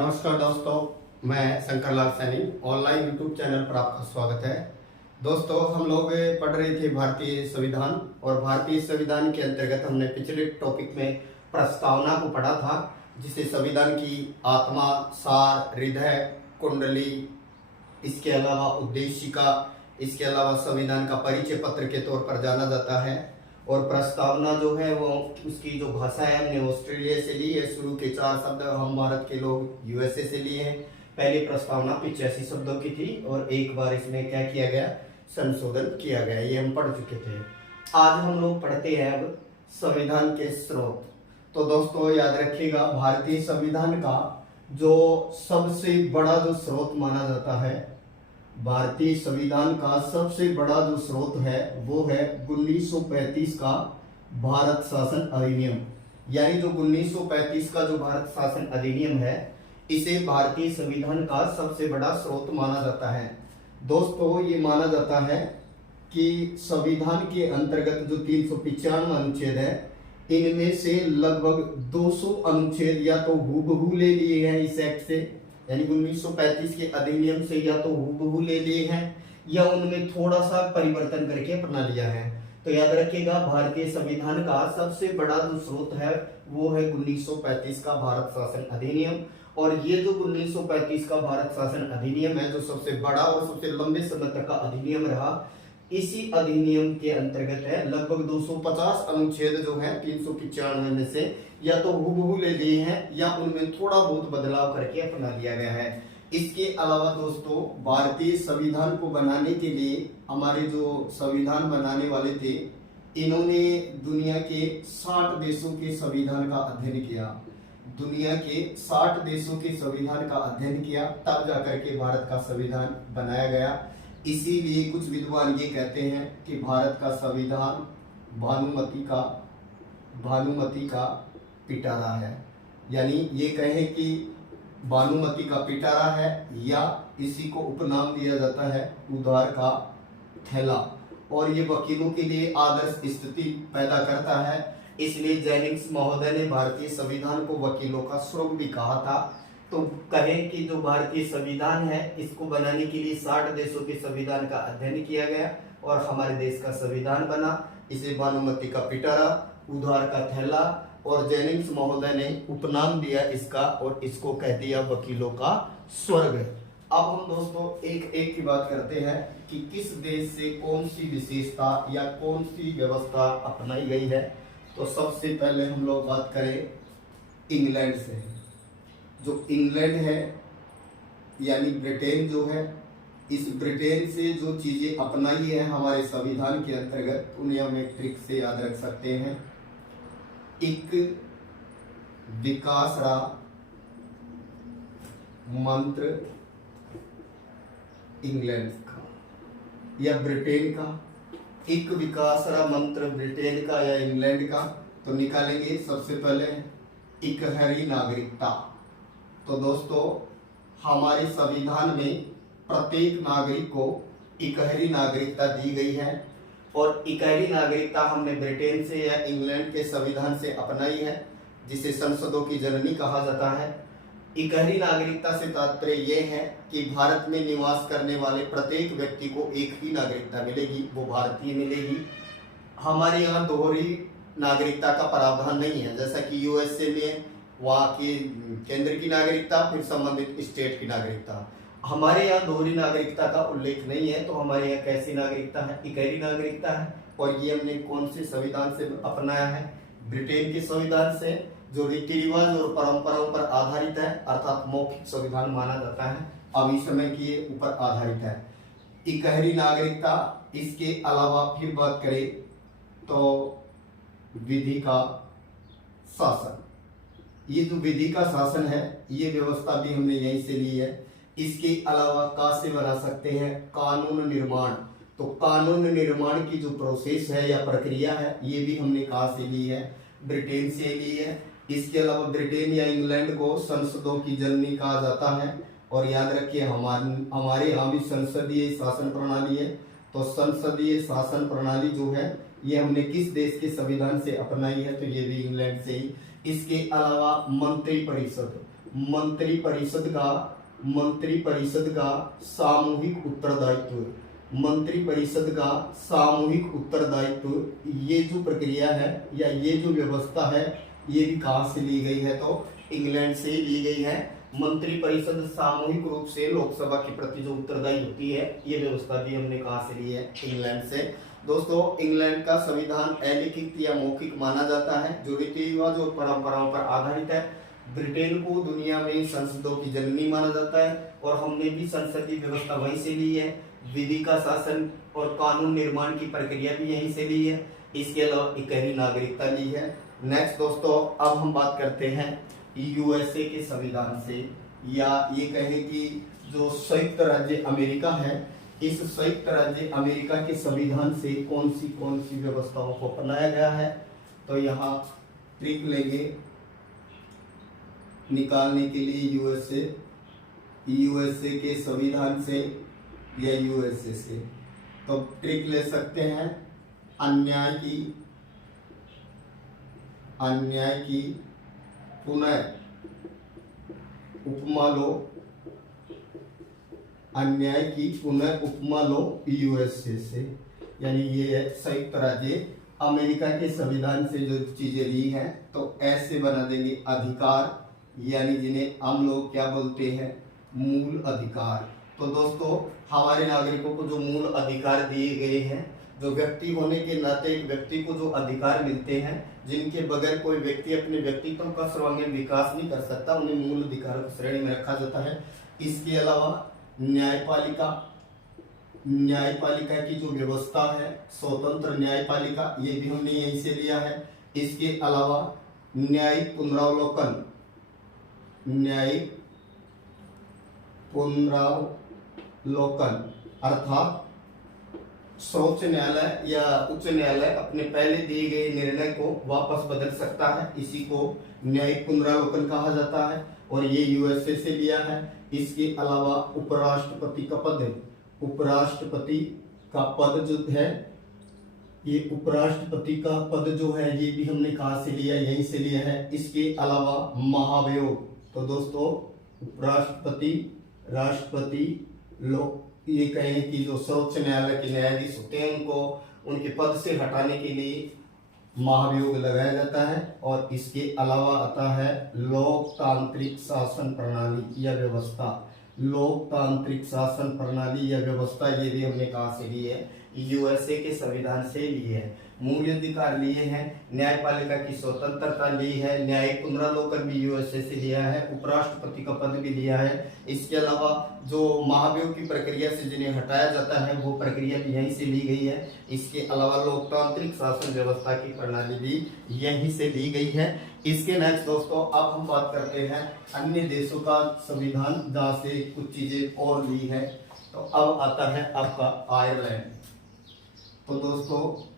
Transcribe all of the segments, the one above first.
नमस्कार दोस्तों, मैं Shankar Lal Saini. Online YouTube channel पर आपका स्वागत है। दोस्तों, हम लोग पढ़ रहे थे भारतीय संविधान, और भारतीय संविधान के अंतर्गत हमने पिछले टॉपिक में प्रस्तावना को पढ़ा था, जिसे संविधान की आत्मा, सार, हृदय, कुंडली, इसके अलावा उद्देशिका, इसके अलावा संविधान का परिचय पत्र के तौर पर जाना जाता है। और प्रस्तावना जो है वो उसकी जो भाषा है हमने ऑस्ट्रेलिया से ली है। शुरू के 4 शब्द हम भारत के लोग यूएसए से लिए हैं। पहली प्रस्तावना 85 शब्दों की थी और एक बार इसमें क्या किया गया, संशोधन किया गया। ये हम पढ़ चुके थे। आज हम लोग पढ़ते हैं अब संविधान के स्रोत। तो दोस्तों याद रखिएगा, भारतीय संविधान का जो सबसे बड़ा जो स्रोत माना जाता है, भारतीय संविधान का सबसे बड़ा जो स्रोत है वो है 1935 का भारत शासन अधिनियम। यानी जो 1935 का जो भारत शासन अधिनियम है, इसे भारतीय संविधान का सबसे बड़ा स्रोत माना जाता है। दोस्तों, ये माना जाता है कि संविधान के अंतर्गत जो 395 अनुच्छेद है, इनमें से लगभग 200 अनुच्छेद या तो हूबहू ले लिए हैं इस एक्ट से, यानी 1935 के अधिनियम से या तो हूबहू ले लिए हैं या उनमें थोड़ा सा परिवर्तन करके अपना लिया है। तो याद रखिएगा, भारतीय संविधान का सबसे बड़ा जो स्रोत है वो है 1935 का भारत शासन अधिनियम। और ये जो 1935 का भारत शासन अधिनियम है, जो सबसे बड़ा और सबसे लंबे समय तक का अधिनियम रहा, इसी अधिनियम के अंतर्गत है लगभग 250 अनुच्छेद जो है 395 में से या तो हूबहू ले लिए हैं या उनमें थोड़ा बहुत बदलाव करके अपना लिया गया है। इसके अलावा दोस्तों, भारतीय संविधान को बनाने के लिए हमारे जो संविधान बनाने वाले थे, इन्होंने दुनिया के 60 देशों के संविधान का अध्ययन किया। दुनिया के 60 देशों के संविधान का अध्ययन किया, तब जाकर के भारत का संविधान बनाया गया। इसीलिए कुछ विद्वान ये कहते हैं कि भारत का संविधान भानुमति का पिटारा है। यानी ये कहें कि भानुमति का पिटारा है, या इसी को उपनाम दिया जाता है उधार का थैला। और ये वकीलों के लिए आदर्श स्थिति पैदा करता है। इसलिए जेनिंग्स महोदय ने भारतीय संविधान को वकीलों का स्वर्ग भी कहा था। तो कहें कि जो भारतीय संविधान है, इसको बनाने के लिए 60 देशों के संविधान का अध्ययन किया गया और हमारे देश का संविधान बना। इसे भानुमति का पिटारा, उधार का थैला, और जेनिंग्स महोदय ने उपनाम दिया इसका, और इसको कह दिया वकीलों का स्वर्ग। अब हम दोस्तों एक एक की बात करते हैं कि किस देश से कौन सी विशेषता या कौन सी व्यवस्था अपनाई गई है। तो सबसे पहले हम लोग बात करें इंग्लैंड से। जो इंग्लैंड है यानी ब्रिटेन जो है, इस ब्रिटेन से जो चीजें अपनाई है हमारे संविधान के अंतर्गत, उन्हें हम एक ट्रिक से याद रख सकते हैं। एक विकास मंत्र इंग्लैंड का या ब्रिटेन का, एक विकास मंत्र ब्रिटेन का या इंग्लैंड का, तो निकालेंगे सबसे पहले इकहरी नागरिकता। तो दोस्तों, हमारे संविधान में प्रत्येक नागरिक को इकहरी नागरिकता दी गई है, और इकहरी नागरिकता हमने ब्रिटेन से या इंग्लैंड के संविधान से अपनाई है, जिसे संसदों की जननी कहा जाता है। इकहरी नागरिकता से तात्पर्य यह है कि भारत में निवास करने वाले प्रत्येक व्यक्ति को एक ही नागरिकता मिलेगी, वो भारतीय मिलेगी। हमारे यहाँ दोहरी नागरिकता का प्रावधान नहीं है, जैसा कि यूएसए में वहाँ की केंद्र की नागरिकता, फिर संबंधित स्टेट की नागरिकता। हमारे यहाँ दोहरी नागरिकता का उल्लेख नहीं है। तो हमारे यहाँ कैसी नागरिकता है, इकहरी नागरिकता है। और ये हमने कौन से संविधान से अपनाया है, ब्रिटेन के संविधान से, जो रीति रिवाज और परंपराओं पर आधारित है, अर्थात मौखिक संविधान माना जाता है, अभी समय के ऊपर आधारित है इकहरी नागरिकता। इसके अलावा फिर बात करें तो विधि का शासन। ये जो विधि का शासन है, ये व्यवस्था भी हमने यहीं से ली है। इसके अलावा कहाँ से बना सकते हैं, कानून निर्माण। तो कानून निर्माण की जो प्रोसेस है या प्रक्रिया है, ये भी हमने कहाँ से ली है, ब्रिटेन से ली है। इसके अलावा ब्रिटेन या इंग्लैंड को संसदों की जननी कहा जाता है। और याद रखिए, हमारे यहाँ भी संसदीय शासन प्रणाली है। तो संसदीय शासन प्रणाली जो है, ये हमने किस देश के संविधान से अपनाई है, तो ये भी इंग्लैंड से ही। इसके अलावा मंत्री परिषद, मंत्रिपरिषद का सामूहिक उत्तरदायित्व, मंत्रिपरिषद का सामूहिक उत्तरदायित्व, ये जो प्रक्रिया है या ये जो व्यवस्था है ये भी कहाँ से ली गई है? तो इंग्लैंड से ली गई है। मंत्रिपरिषद सामूहिक रूप से लोकसभा के प्रति जो उत्तरदायी होती है, ये व्यवस्था भी हमने कहाँ से ली है? इंग्लैंड से। दोस्तों, इंग्लैंड का संविधान अलिखित या मौखिक माना जाता है, जो रीति रिवाज और परंपराओं पर आधारित है। ब्रिटेन को दुनिया में संसदों की जननी माना जाता है और हमने भी संसदीय व्यवस्था वहीं से ली है। विधि का शासन और कानून निर्माण की प्रक्रिया भी यहीं से ली है। इसके अलावा इकहरी नागरिकता ली है। नेक्स्ट दोस्तों, अब हम बात करते हैं यूएसए के संविधान से, या ये कहें कि जो संयुक्त राज्य अमेरिका है, इस संयुक्त राज्य अमेरिका के संविधान से कौन सी व्यवस्थाओं को अपनाया गया है? तो यहाँ ट्रिक लेंगे निकालने के लिए यूएसए के संविधान से या यूएसए से। तो ट्रिक ले सकते हैं अन्याय की पुनः उपमा लो, अन्याय की पुनः उपमा लो यूएसए से। यानी ये संयुक्त राज्य अमेरिका के संविधान से जो चीजें ली हैं, तो ऐसे बना देंगे अधिकार, यानी जिन्हें हम लोग क्या बोलते हैं? मूल अधिकार। तो दोस्तों, हमारे नागरिकों को जो मूल अधिकार दिए गए हैं, जो व्यक्ति होने के नाते एक व्यक्ति को जो अधिकार मिलते हैं, जिनके बगैर कोई व्यक्ति अपने व्यक्तित्व का सर्वांगीण विकास नहीं कर सकता, उन्हें मूल अधिकारों की श्रेणी में रखा जाता है। इसके अलावा न्यायपालिका की जो व्यवस्था है, स्वतंत्र न्यायपालिका, ये भी हमने यहीं से लिया है। इसके अलावा न्यायिक पुनरावलोकन अर्थात सर्वोच्च न्यायालय या उच्च न्यायालय अपने पहले दिए गए निर्णय को वापस बदल सकता है, इसी को न्यायिक पुनरावलोकन कहा जाता है और ये यूएसए से लिया है। इसके अलावा उपराष्ट्रपति का पद जो है, ये उपराष्ट्रपति का पद जो है, ये भी हमने कहाँ से लिया? यहीं से लिया है। इसके अलावा महाभियोग, तो दोस्तों उपराष्ट्रपति, राष्ट्रपति लोग ये कहें कि जो सर्वोच्च न्यायालय के न्यायाधीश होते हैं, उनको उनके पद से हटाने के लिए महाभियोग लगाया जाता है। और इसके अलावा आता है लोकतांत्रिक शासन प्रणाली या व्यवस्था, ये भी हमने कहाँ से ली है? यूएसए के संविधान से लिए है। मूल अधिकार लिए हैं, न्यायपालिका की स्वतंत्रता ली है, न्यायिक पुनरावलोकन भी यूएसए से लिया है, उपराष्ट्रपति का पद भी लिया है। इसके अलावा जो महाभियोग की प्रक्रिया से जिन्हें हटाया जाता है, वो प्रक्रिया भी यहीं से ली गई है। इसके अलावा लोकतांत्रिक शासन व्यवस्था की प्रणाली भी यहीं से ली गई है। इसके नेक्स्ट दोस्तों, अब हम बात करते हैं अन्य देशों का संविधान जहाँ से कुछ चीजें और ली है। तो अब आता है आपका आयरलैंड। तो दोस्तों,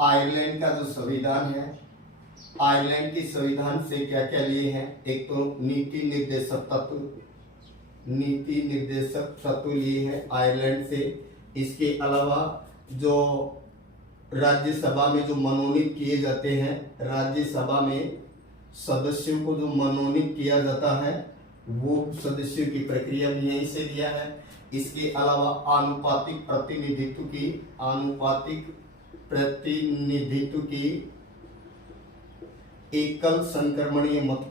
आयरलैंड का जो संविधान है, आयरलैंड के संविधान से क्या क्या लिए हैं? एक तो नीति निर्देशक तत्व लिए हैं आयरलैंड से। इसके अलावा जो राज्यसभा में जो मनोनीत किए जाते हैं, राज्यसभा में सदस्यों को जो मनोनीत किया जाता है, वो सदस्यों की प्रक्रिया भी यहीं से लिया है। इसके अलावा आनुपातिक प्रतिनिधित्व की एकल संक्रमणीय मत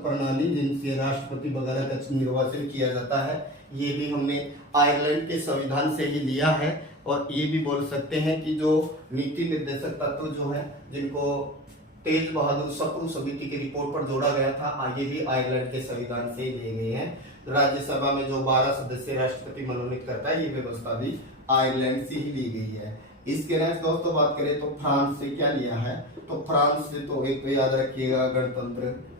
प्रणाली, जिनसे राष्ट्रपति वगैरह का निर्वाचन किया जाता है, ये भी हमने आयरलैंड के संविधान से ही लिया है। और ये भी बोल सकते हैं कि जो नीति निर्देशक तत्व जो है, जिनको तेज बहादुर सप्रू समिति की रिपोर्ट पर जोड़ा गया था, ये भी आयरलैंड के संविधान से लिए गए हैं। राज्यसभा में जो 12 सदस्य राष्ट्रपति मनोनीत करता है, ये व्यवस्था भी आयरलैंड से ही ली गई है। इसके नेक्स्ट दोस्तों बात करें तो फ्रांस से क्या लिया है? तो फ्रांस से तो एक तो याद रखिएगा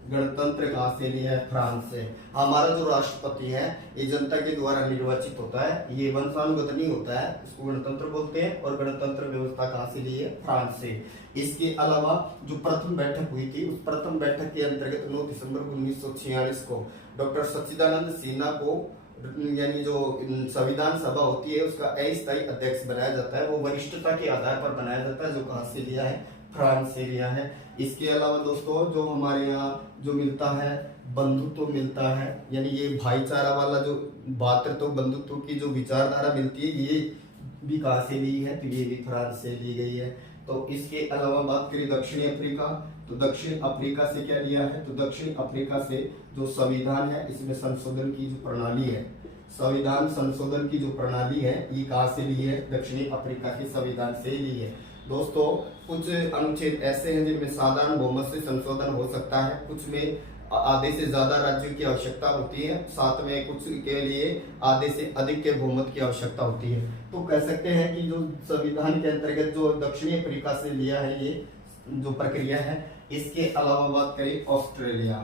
गणतंत्र कहाँ से लिया है? फ्रांस से। हमारा जो राष्ट्रपति है, ये जनता के द्वारा निर्वाचित होता है, ये वंशानुगत नहीं होता है, इसको गणतंत्र बोलते हैं। और गणतंत्र व्यवस्था कहाँ से ली है? फ्रांस से। इसके अलावा जो प्रथम बैठक हुई थी, उस प्रथम बैठक के अंतर्गत 9 दिसंबर 1946 को डॉक्टर सच्चिदानंद सिन्हा को, यानी जो संविधान सभा होती है, उसका अस्थायी अध्यक्ष बनाया जाता है। वो वरिष्ठता के आधार पर बनाया जाता है, जो कहाँ से लिया है? फ्रांस से लिया है। इसके अलावा दोस्तों जो हमारे यहाँ जो मिलता है बंधुत्व मिलता है, यानी ये भाईचारा वाला जो भातृत्व बंधुत्व की जो विचारधारा मिलती है, ये भी कहाँ से ली है, तो ये भी फ्रांस से ली गई है। तो इसके अलावा बात करें दक्षिणी अफ्रीका, तो दक्षिण अफ्रीका से क्या लिया है, तो दक्षिण अफ्रीका से जो संविधान है इसमें संशोधन की जो प्रणाली है, संविधान संशोधन की जो प्रणाली है, ये कहाँ से ली है, दक्षिणी अफ्रीका के संविधान से ली है। दोस्तों कुछ अनुच्छेद ऐसे हैं जिनमें साधारण बहुमत से संशोधन हो सकता है, कुछ में आधे से ज्यादा राज्यों की आवश्यकता होती है, साथ में कुछ के लिए आधे से अधिक के बहुमत की आवश्यकता होती है। तो कह सकते हैं कि जो संविधान के अंतर्गत जो दक्षिणी अफ्रीका से लिया है ये जो प्रक्रिया है। इसके अलावा बात करें ऑस्ट्रेलिया,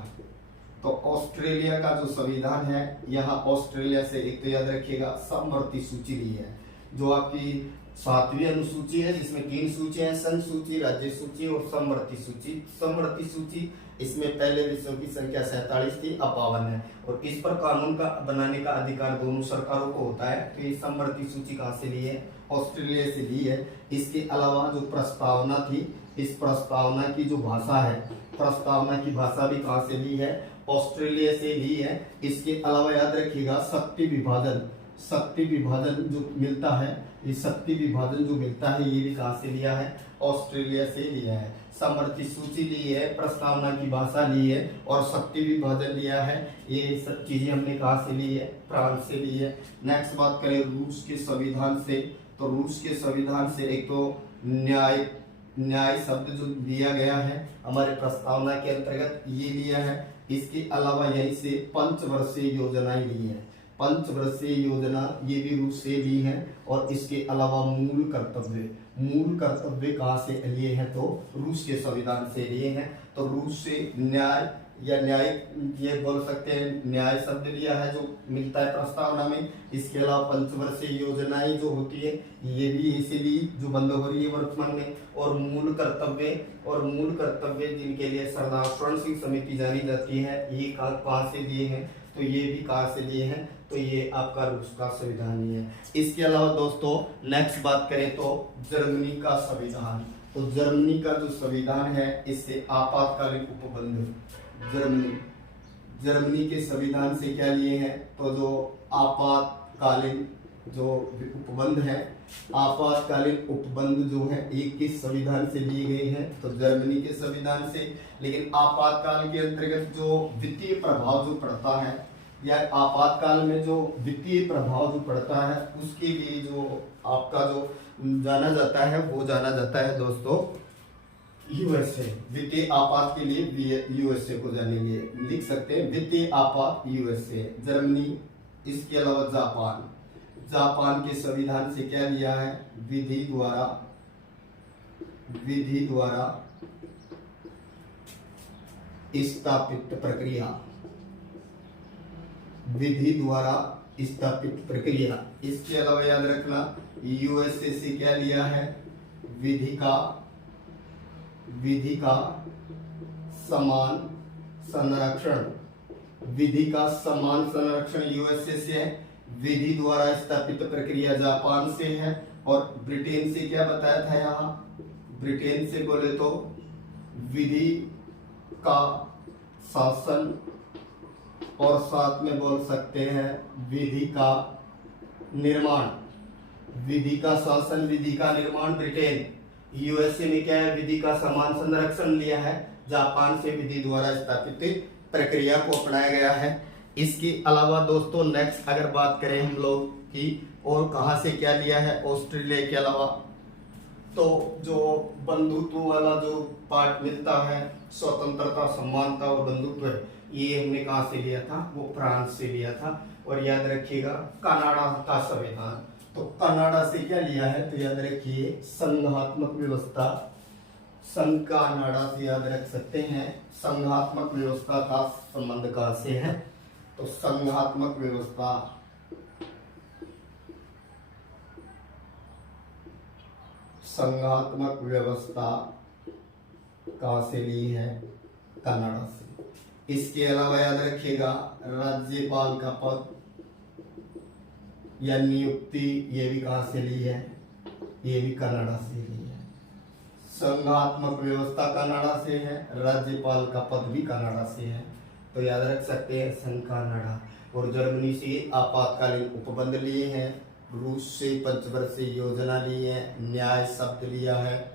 तो ऑस्ट्रेलिया का जो संविधान है, यहाँ ऑस्ट्रेलिया से एक तो याद रखिएगा समवर्ती सूची ली है, जो आपकी 7वीं अनुसूची है जिसमें 3 सूची है, संघ सूची, राज्य सूची और समवर्ती सूची। समवर्ती सूची इसमें पहले विषयों की संख्या 47 थी, अब 52 है, और इस पर कानून का बनाने का अधिकार दोनों सरकारों को होता है। तो ये समवर्ती सूची कहाँ से ली है, ऑस्ट्रेलिया से ली है। इसके अलावा जो प्रस्तावना थी, इस प्रस्तावना की जो भाषा है, प्रस्तावना की भाषा भी कहाँ से ली है, ऑस्ट्रेलिया से ली है। इसके अलावा याद रखिएगा शक्ति विभाजन, शक्ति विभाजन जो मिलता है, ये शक्ति विभाजन जो मिलता है ये भी कहाँ से लिया है, ऑस्ट्रेलिया से लिया है। समवर्ती सूची ली है, प्रस्तावना की भाषा ली है और शक्ति विभाजन लिया है, ये सब चीजें हमने कहाँ से ली है, फ्रांस से ली है। नेक्स्ट बात करें रूस के संविधान से, तो रूस के संविधान से एक तो न्याय, न्याय शब्द जो दिया गया है हमारे प्रस्तावना के अंतर्गत ये लिया है। इसके अलावा यहीं से पंचवर्षीय योजनाएं ली है, पंचवर्षीय योजना ये भी रूस से ली है। और इसके अलावा मूल कर्तव्य, मूल कर्तव्य कहाँ से लिए हैं, तो रूस के संविधान से लिए हैं। तो रूस से न्याय या न्याय ये बोल सकते हैं, न्याय शब्द लिया है जो मिलता है प्रस्तावना में। इसके अलावा पंचवर्षीय योजनाएं जो होती है ये भी इसीलिए जो बंद हो रही है वर्तमान में। और मूल कर्तव्य, और मूल कर्तव्य जिनके लिए सरदार स्वर्ण सिंह समिति जानी जाती है, ये कहाँ से दिए हैं, तो ये भी कहाँ से लिए हैं, तो ये आपका रूस का संविधान ही है। इसके अलावा दोस्तों नेक्स्ट बात करें तो जर्मनी का संविधान, तो जर्मनी का जो संविधान है इससे आपातकालीन उपबंध, जर्मनी के संविधान से क्या लिए हैं, तो जो आपातकालीन जो उपबंध है, आपातकालीन उपबंध जो है एक किस संविधान से लिए गए हैं, तो जर्मनी के संविधान से। लेकिन आपातकाल के अंतर्गत जो वित्तीय प्रभाव जो पड़ता है, या आपातकाल में जो वित्तीय प्रभाव जो पड़ता है, उसके लिए जो आपका जो जाना जाता है वो जाना जाता है दोस्तों यूएसए। वित्तीय आपात के लिए यूएसए को जानेंगे, लिख सकते हैं वित्तीय आपात यूएसए, जर्मनी। इसके अलावा जापान, जापान के संविधान से क्या लिया है, विधि द्वारा स्थापित प्रक्रिया, विधि द्वारा स्थापित प्रक्रिया। इसके अलावा याद रखना यूएसए से क्या लिया है, विधि का समान संरक्षण, विधि का समान संरक्षण यूएसए से है। विधि द्वारा स्थापित प्रक्रिया जापान से है। और ब्रिटेन से क्या बताया था, यहाँ ब्रिटेन से बोले तो विधि का शासन, और साथ में बोल सकते हैं विधि का निर्माण, विधि का शासन, विधि का निर्माण ब्रिटेन। यूएसए में क्या है, विधि का समान संरक्षण लिया है। जापान से विधि द्वारा स्थापित प्रक्रिया को अपनाया गया है। इसके अलावा दोस्तों नेक्स्ट अगर बात करें हम लोग की, और कहां से क्या लिया है, ऑस्ट्रेलिया के अलावा तो जो बंधुत्व वाला जो पार्ट मिलता है, स्वतंत्रता, समानता और बंधुत्व, ये हमने कहां से लिया था, वो फ्रांस से लिया था। और याद रखिएगा कनाडा का संविधान, तो कनाडा से क्या लिया है, तो याद रखिए संघात्मक व्यवस्था, संघ कनाडा से याद रख सकते हैं। संघात्मक व्यवस्था का संबंध कहां से है, तो संघात्मक व्यवस्था, संघात्मक व्यवस्था कहां से ली है, कनाडा से। इसके अलावा याद रखिएगा राज्यपाल का पद या नियुक्ति, ये भी कहां से ली है, ये भी कनाडा से ली है। संघात्मक व्यवस्था कनाडा से है, राज्यपाल का पद भी कनाडा से है, तो याद रख सकते हैं संघ कनाडा। और जर्मनी से आपातकालीन उपबंध लिए हैं, रूस से पंचवर्षीय योजना ली है, न्याय शब्द लिया है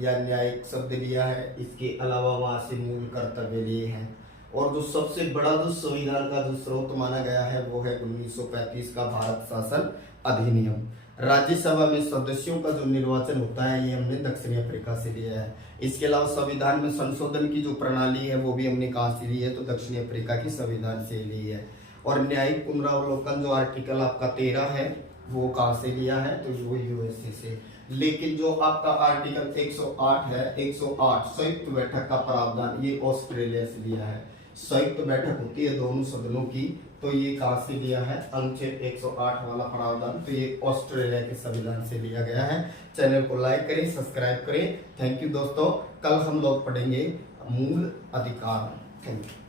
या न्यायिक शब्द लिया है, इसके अलावा वहां से मूल कर्तव्य लिए हैं। और जो सबसे बड़ा जो संविधान का जो स्रोत माना गया है वो है 1935 का भारत शासन अधिनियम। राज्यसभा में सदस्यों का जो निर्वाचन होता है ये हमने दक्षिण अफ्रीका से लिया है। इसके अलावा संविधान में संशोधन की जो प्रणाली है वो भी हमने कहाँ से ली है, तो दक्षिण अफ्रीका की संविधान से ली है। और न्यायिक पुनरावलोकन जो आर्टिकल आपका 13 है वो कहाँ से लिया है, तो वो यूएसए से। लेकिन जो आपका आर्टिकल 108 है, 108 संयुक्त बैठक का प्रावधान, ये ऑस्ट्रेलिया से लिया है। संयुक्त बैठक होती है दोनों सदनों की, तो ये कहाँ से लिया है, अनुच्छेद 108 वाला प्रावधान, तो ये ऑस्ट्रेलिया के संविधान से लिया गया है। चैनल को लाइक करें, सब्सक्राइब करें। थैंक यू दोस्तों। कल हम लोग पढ़ेंगे मूल अधिकार। Thank you.